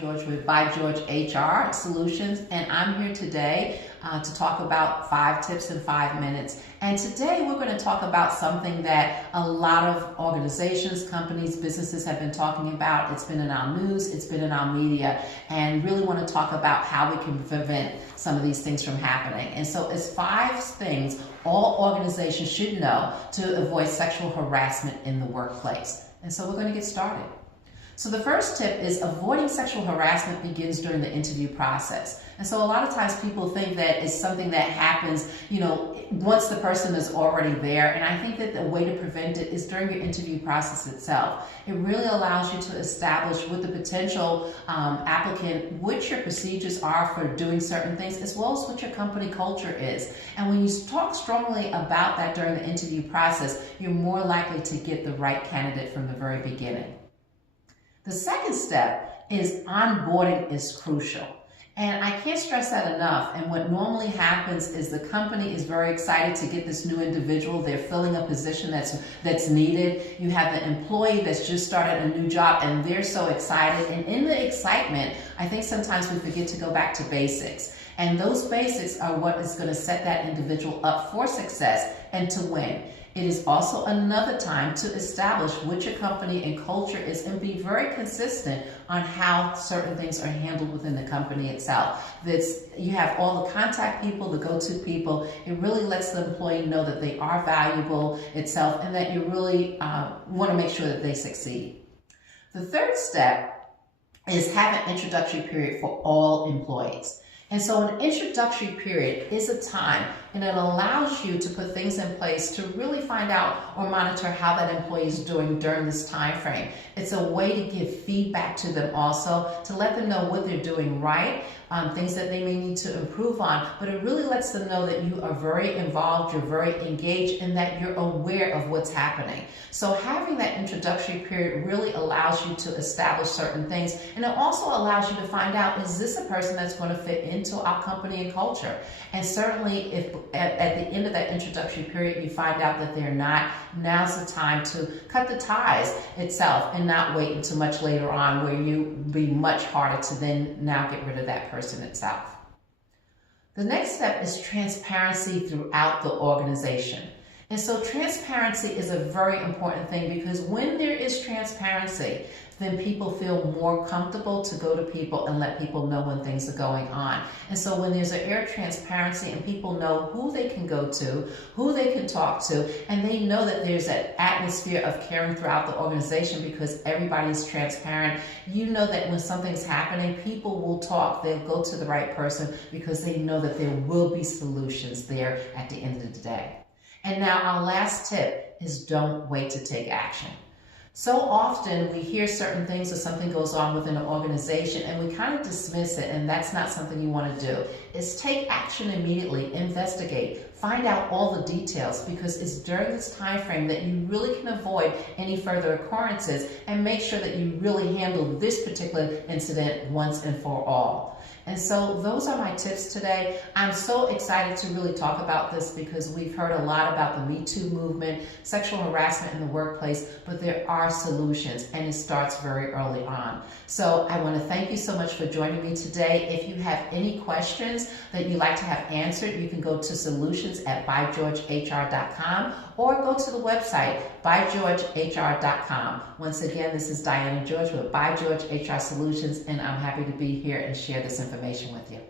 George with By George HR Solutions, and I'm here today to talk about 5 tips in 5 minutes. And today we're going to talk about something that a lot of organizations, companies, businesses have been talking about. It's been in our news, it's been in our media, and really want to talk about how we can prevent some of these things from happening. And so it's 5 things all organizations should know to avoid sexual harassment in the workplace. And so we're going to get started. So the first tip is avoiding sexual harassment begins during the interview process. And so a lot of times people think that it's something that happens, once the person is already there. And I think that the way to prevent it is during your interview process itself. It really allows you to establish with the potential applicant what your procedures are for doing certain things, as well as what your company culture is. And when you talk strongly about that during the interview process, you're more likely to get the right candidate from the very beginning. The second step is onboarding is crucial. And I can't stress that enough. And what normally happens is the company is very excited to get this new individual. They're filling a position that's needed. You have the employee that's just started a new job and they're so excited. And in the excitement, I think sometimes we forget to go back to basics. And those basics are what is going to set that individual up for success and to win. It is also another time to establish what your company and culture is and be very consistent on how certain things are handled within the company itself. You have all the contact people, the go-to people. It really lets the employee know that they are valuable itself and that you really want to make sure that they succeed. The third step is have an introductory period for all employees. And so an introductory period is a time, and it allows you to put things in place to really find out or monitor how that employee is doing during this time frame. It's a way to give feedback to them also, to let them know what they're doing right, things that they may need to improve on, but it really lets them know that you are very involved, you're very engaged, and that you're aware of what's happening. So having that introductory period really allows you to establish certain things, and it also allows you to find out, is this a person that's going to fit into our company and culture? And certainly if at the end of that introductory period you find out that they're not, now's the time to cut the ties itself and not wait until much later on where you be much harder to then now get rid of that person itself. The next step is transparency throughout the organization. And so transparency is a very important thing, because when there is transparency, then people feel more comfortable to go to people and let people know when things are going on. And so when there's an air of transparency and people know who they can go to, who they can talk to, and they know that there's an atmosphere of caring throughout the organization because everybody's transparent, you know that when something's happening, people will talk, they'll go to the right person because they know that there will be solutions there at the end of the day. And now our last tip is don't wait to take action. So often we hear certain things or something goes on within an organization and we kind of dismiss it, and that's not something you want to do. It's take action immediately, investigate, find out all the details, because it's during this time frame that you really can avoid any further occurrences and make sure that you really handle this particular incident once and for all. And so those are my tips today. I'm so excited to really talk about this because we've heard a lot about the Me Too movement, sexual harassment in the workplace, but there are solutions and it starts very early on. So I want to thank you so much for joining me today. If you have any questions that you'd like to have answered, you can go to solutions@bygeorgehr.com or go to the website bygeorgehr.com. Once again, this is Diana George with By George HR Solutions, and I'm happy to be here and share this information with you.